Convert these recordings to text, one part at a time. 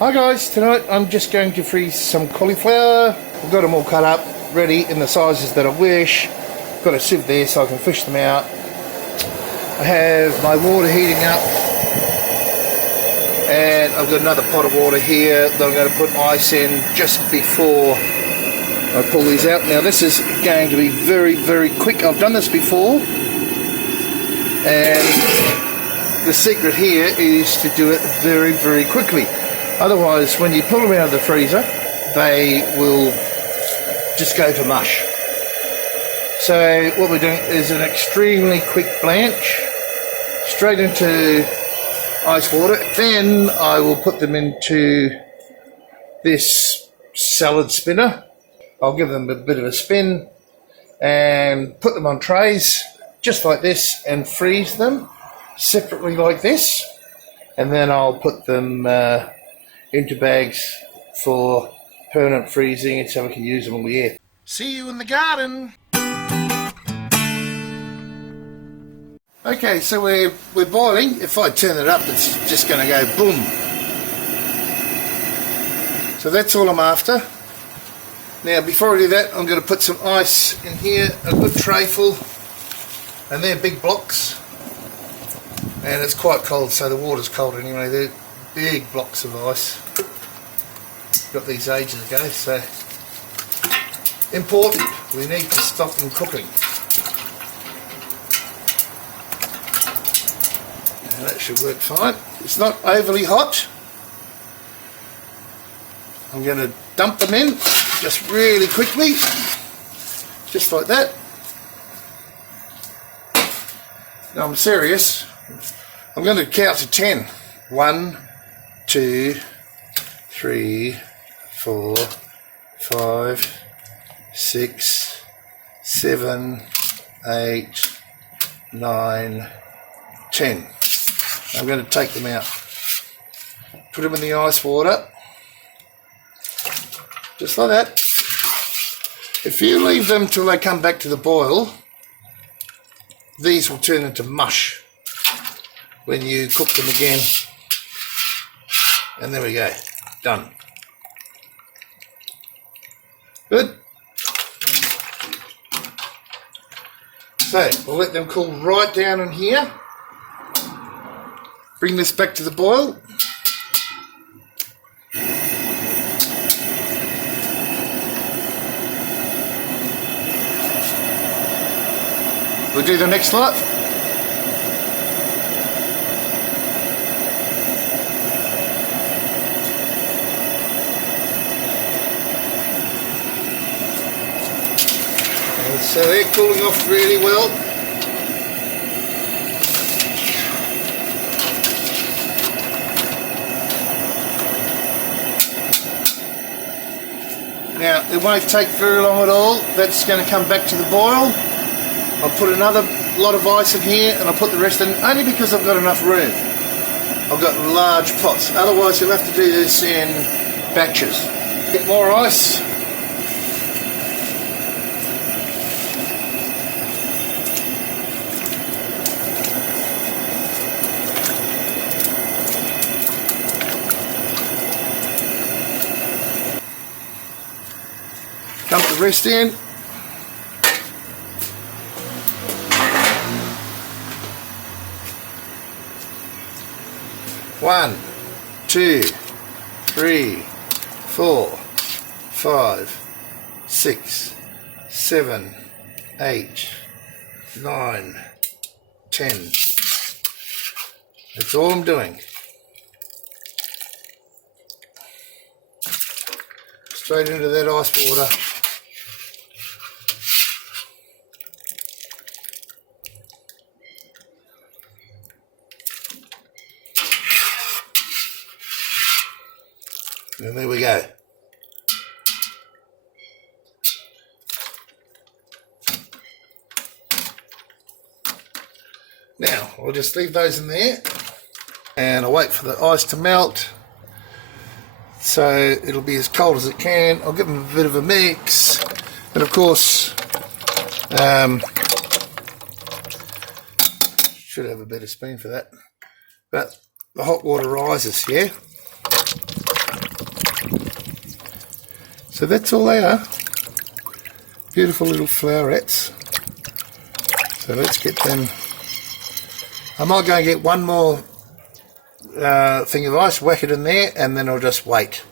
Hi guys, tonight I'm just going to freeze some cauliflower. I've got them all cut up, ready in the sizes that I wish. Got a sieve there so I can fish them out. I have my water heating up, and I've got another pot of water here that I'm going to put ice in just before I pull these out. Now this is going to be very, very quick. I've done this before, and the secret here is to do it very, very quickly. Otherwise, when you pull them out of the freezer, they will just go to mush. So what we're doing is an extremely quick blanch, straight into ice water. Then I will put them into this salad spinner. I'll give them a bit of a spin and put them on trays, just like this, and freeze them separately like this. And then I'll put them into bags for permanent freezing so we can use them all year. See you in the garden. Okay, so we're boiling. If I turn it up, it's just going to go boom. So that's all I'm after. Now before I do that, I'm going to put some ice in here, a good tray full, and they're big blocks, and it's quite cold, so the water's cold anyway. They're big blocks of ice. Got these ages ago, so important. We need to stop them cooking. And that should work fine. It's not overly hot. I'm going to dump them in just really quickly, just like that. Now I'm serious. I'm going to count to 10. 1, 2, 3, 4, 5, 6, 7, 8, 9, 10. I'm going to take them out. Put them in the ice water. Just like that. If you leave them till they come back to the boil, these will turn into mush when you cook them again. And there we go, done. Good. So we'll let them cool right down in here. Bring this back to the boil. We'll do the next lot. And so they're cooling off really well. Now it won't take very long at all. That's going to come back to the boil. I'll put another lot of ice in here, and I'll put the rest in only because I've got enough room. I've got large pots, otherwise you'll have to do this in batches. Get more ice. Dump the rest in. One, 2, 3, 4, 5, 6, 7, 8, 9, 10. That's all I'm doing. Straight into that ice water. And there we go. Now, I'll just leave those in there and I'll wait for the ice to melt so it'll be as cold as it can. I'll give them a bit of a mix, and of course should have a better spoon for that, but the hot water rises, yeah? So that's all they are. Beautiful little flowerets. So let's get them. I might go and get one more thing of ice, whack it in there, and then I'll just wait.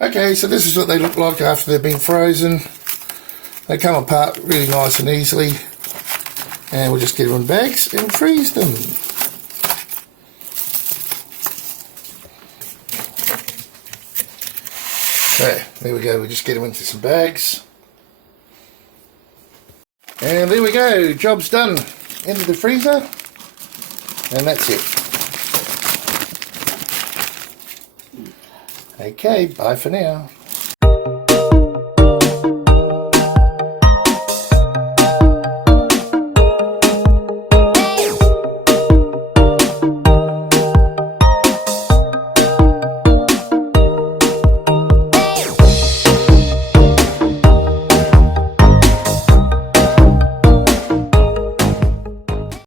Okay, so this is what they look like after they've been frozen. They come apart really nice and easily, and we'll just get them in bags and freeze them. There we go, we just get them into some bags. And there we go, job's done. Into the freezer, and that's it. Okay, bye for now.